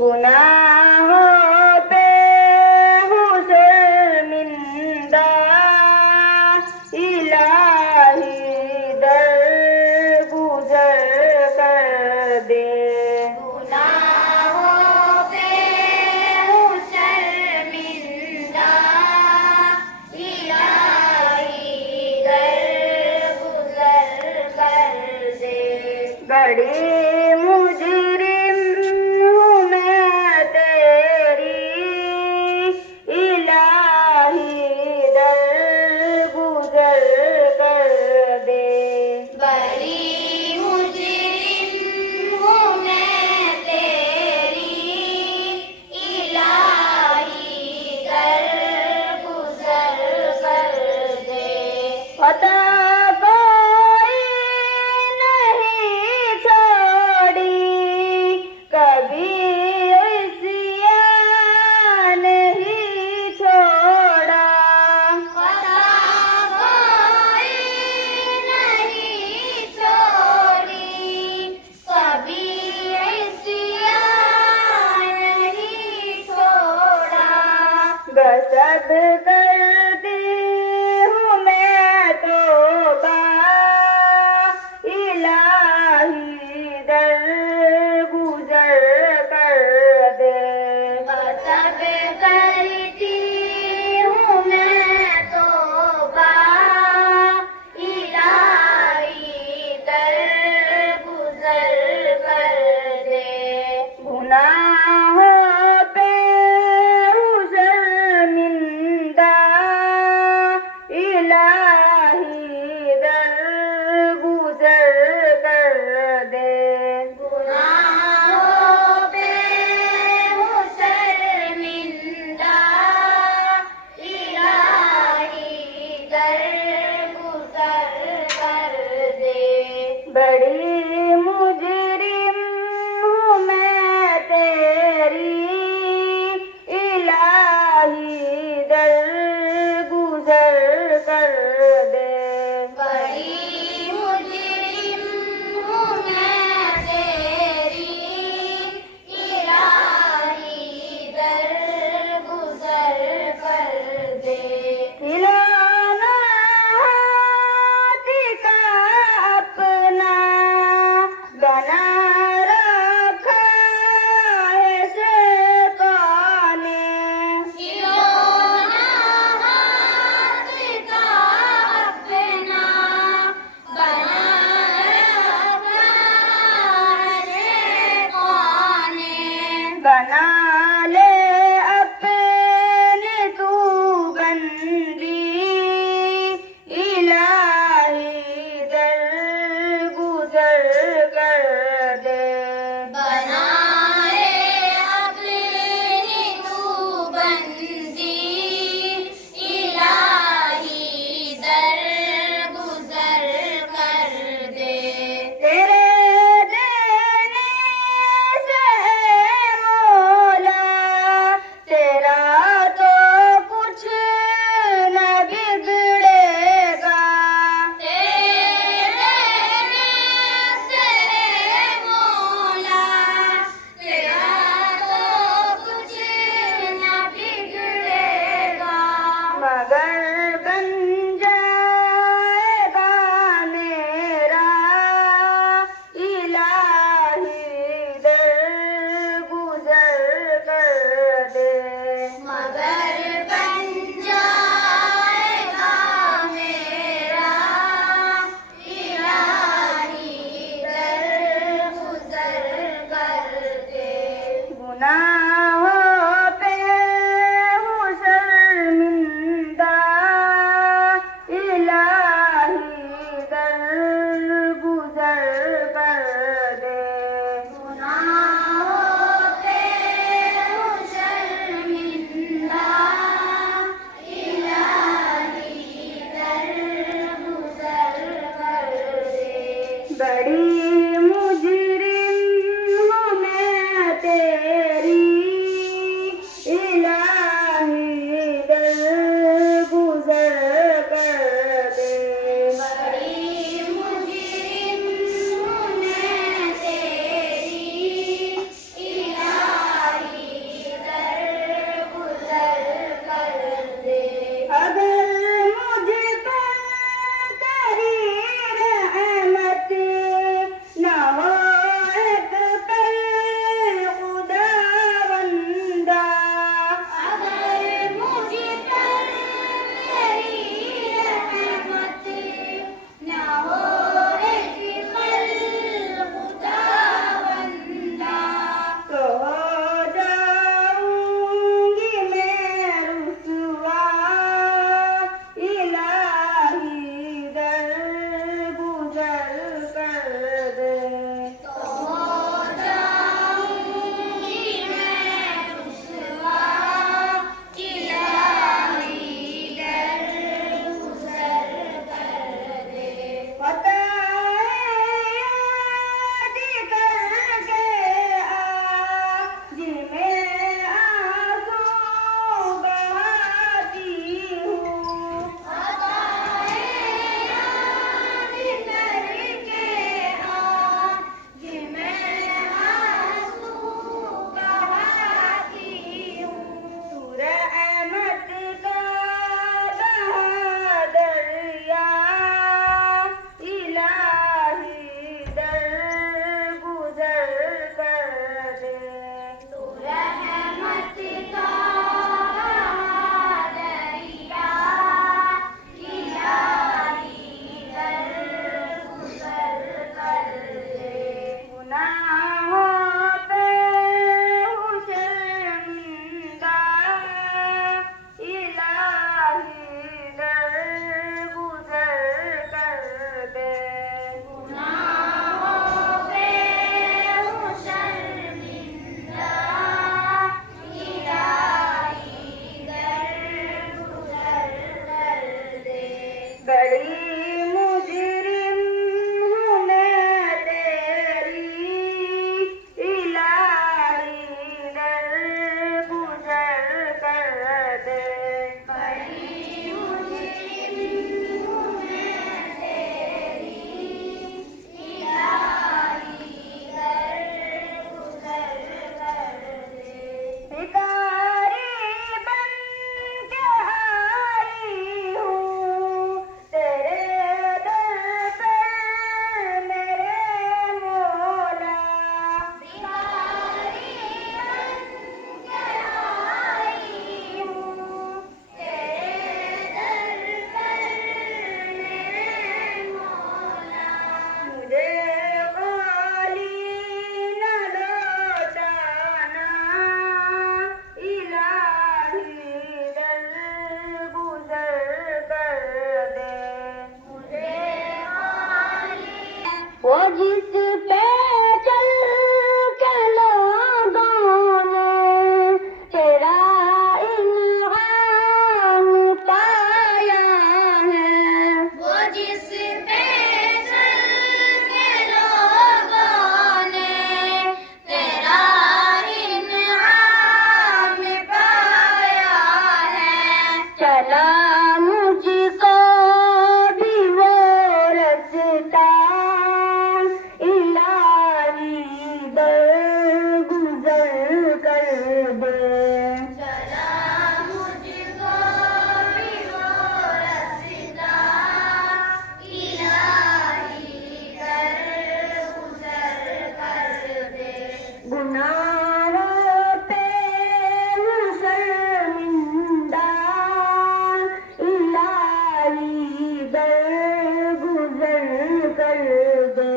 गुनाहों पे हूँ शर्मिंदा, इलाही दर गुजर कर दे। गुनाहों पे हूँ शर्मिंदा, इलाही दर गुजर कर दे। बड़ी मुजरिम हूँ मैं तेरी, इलाही दर गुजर कर दे। बड़ी मुजरिम हूँ मैं तेरी, इलाही दर गुजर कर दे। पता कोई नहीं छोड़ी, कभी इस्यान नहीं छोड़ा। पता कोई नहीं छोड़ी, कभी इस्यान नहीं छोड़ा। गसब करती हूँ मैं तौबा, इलाही दर गुजर कर दे। सब करती हूँ मैं तौबा, इलाही दर गुजर कर दे। गुनाहों पे हूँ शर्मिंदा, चला मुझको भी वो रास्ता इलाही दर गुजर कर दे। चला मुझको भी वो रास्ता इलाही दर गुजर कर दे। गुनाहों पे हूँ शर्मिंदा इलाही दर गुजर कर दे।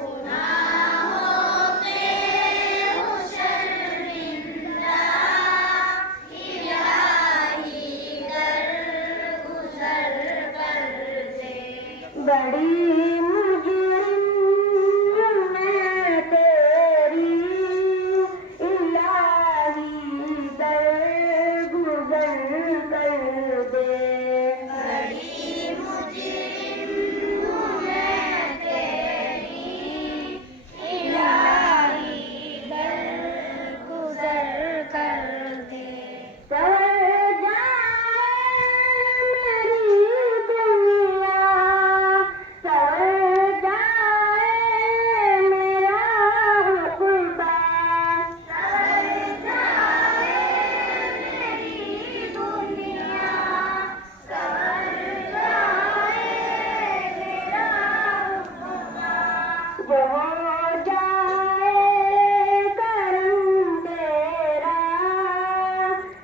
गुनाहों पे हूँ शर्मिंदा इलाही दर गुजर कर दे। बड़ी मुजरिम हूँ मैं तेरी इलाही दर गुजर कर दे। बड़ी मुजरिम हूँ मैं तेरी इलाही दर गुजर कर दे। सवर जाए मेरी दुनिया, सवर जाए मेरा खुदा। सवर जाए मेरी दुनिया, सवर जाए मेरा खुदा। जो हो जाए करम तेरा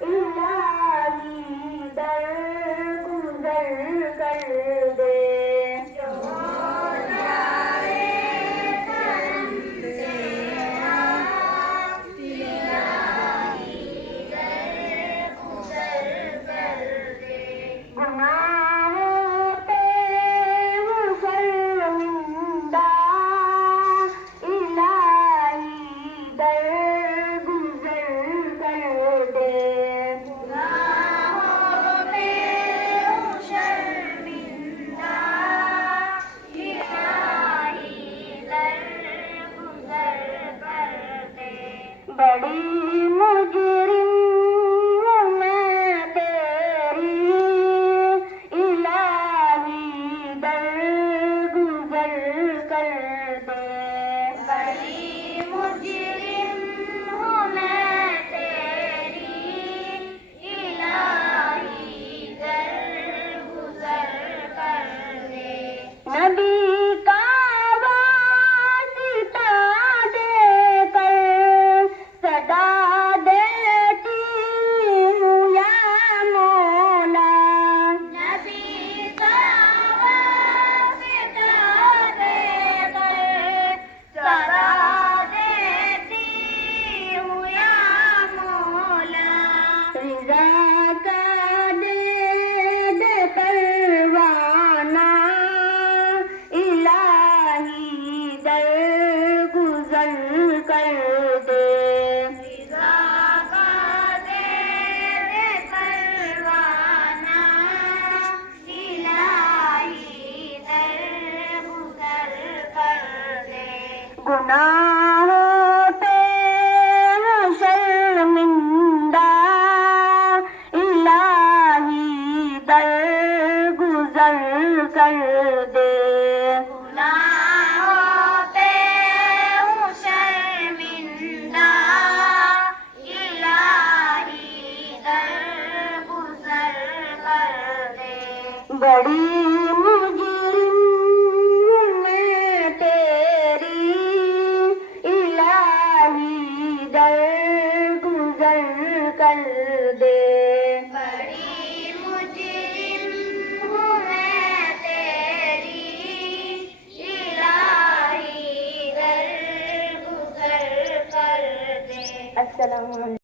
इलाही दर गुजर कर दे। जो हो जाए करम तेरा इलाही दर गुजर कर दे। गुनाहों पे हूँ शर्मिंदा इलाही दर गुजर कर दे। गुनाहों पे हूँ शर्मिंदा इलाही दर गुजर कर दे। बड़ी मुजरिम हूँ मैं तेरी इलाही दर गुजर कर दे। बड़ी मुजरिम हूँ मैं तेरी इलाही दर गुजर कर दे। नबी का वास्ता देकर सदा देती हूँ या मौला। नबी का वास्ता देकर सदा देती हूँ या मौला। रिज़ा का दे परवाना इलाही दर गुजर कर दे। रिज़ा का दे परवाना इलाही दर गुजर कर दे। गुनाहों पे हूँ शर्मिंदा इलाही दर गुजर कर दे। गुनाहों पे हूँ शर्मिंदा इलाही दर गुजर कर दे। बड़ी मुजरिम हूँ मैं तेरी इलाही दर गुजर कर दे। बड़ी मुजरिम हूँ मैं तेरी इलाही दर गुजर कर दे। अस्सलाम वालेकुम।